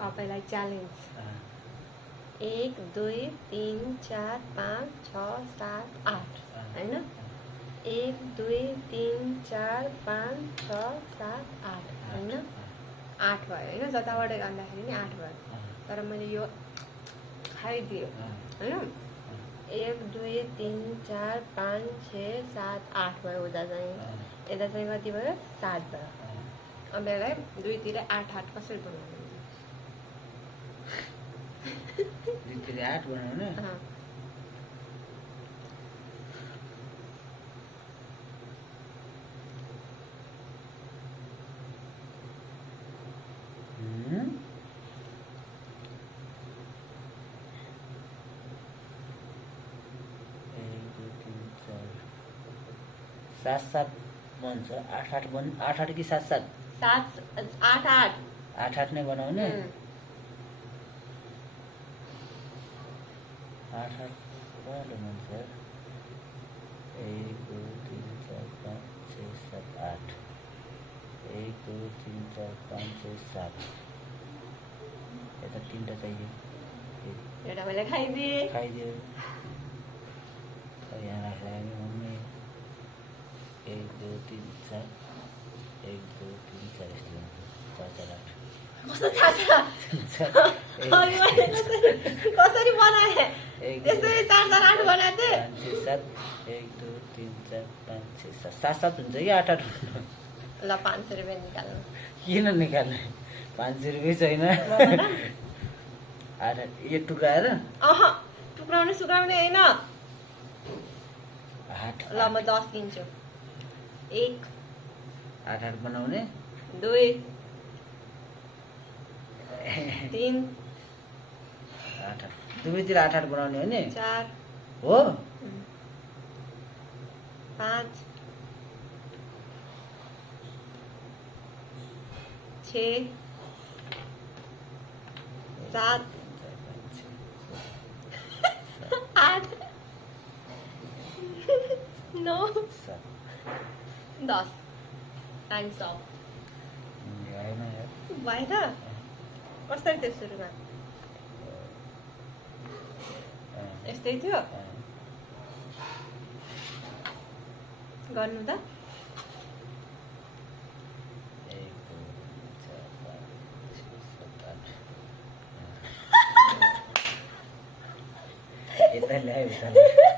तपाईलाई च्यालेन्ज 1 2 3 4 5 6 7 8 हैन 1 2 3 4 5 6 7 8 हैन 8 भयो हैन जताबाट गर्दाखेरि नि 8 भयो तर मैले यो खाइदियो हैन 1 2 3 4 5 6 7 8 भयो उता चाहिँ यता चाहिँ कति भयो 7 भयो अब यसलाई 2 तिर 8 8 कसरी बनाउने 2 तिर 8 बनाउने सात सात बन्छ 8 8 बन 8 8 कि 7 7 7 8 8 8 8 नै बनाउने 8 8 कहिले बन्छ 1 2 3 4 5 6 7 8 1 2 3 4 5 6 7 यता तीनटा चाहियो एउटा मैले खाइदिए खाइदियो यहाँ राखेर हामी मम्मी 1 2 3 4 1 2 3 4 यस्तो 4 4 8 कस्तो थाहा छ कसरी बनाए त्यसरी 4 4 8 बनाथे 5 6 7 1 2 3 4 5 6 7 7 7 हुन्छ कि 8 8 ल 500 रुपैयाँ निकाल्नु किन निकाल्ने 500 रुपैयाँ छैन 8 8 यो टुक्राएर टुक्राउने सुक्राउने हैन 8 ल म 10 दिन्छु 1 8 8 बनाउने 2 3 8 8 दुवैतिर 8 8 बनाउने हो नि 4 हो 5 6 7 8 9 10 टाइम्स अफ भयो त कसरी थियो सुरुमा यस्तै थियो गर्नु त यता ल्यायो